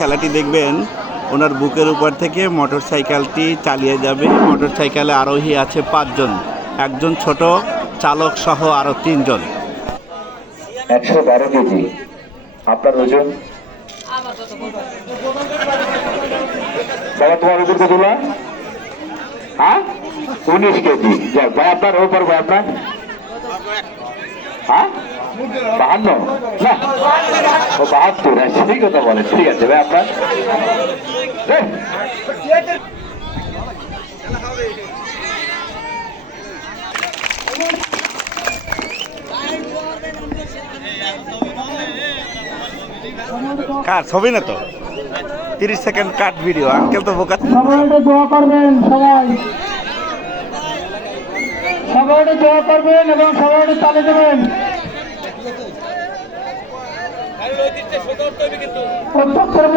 খেলাটি দেখবেন ওনার বুকের উপর থেকে মোটরসাইকেলটি চালিয়ে যাবে। মোটরসাইকেলে আরোহী আছে 5 জন, একজন ছোট চালক সহ আরো 3 জন। 112 কেজি আপনার ওজন। বাবা তোমার ওজন কত? হ্যাঁ 19 কেজি। যাক ভাই আপনার ওপর ভাই আপনার হ্যাঁ 52 না ও 72। সেই কথা বলেন, ঠিক আছে ভাই আপনার কার ছবি না তো 30 সেকেন্ড কাট ভিডিও। আঙ্কেল তো বোকা। সবাই দোয়া করবেন, সবাই দোয়া করবেন এবং সবাই তালে দেবেন। সবাই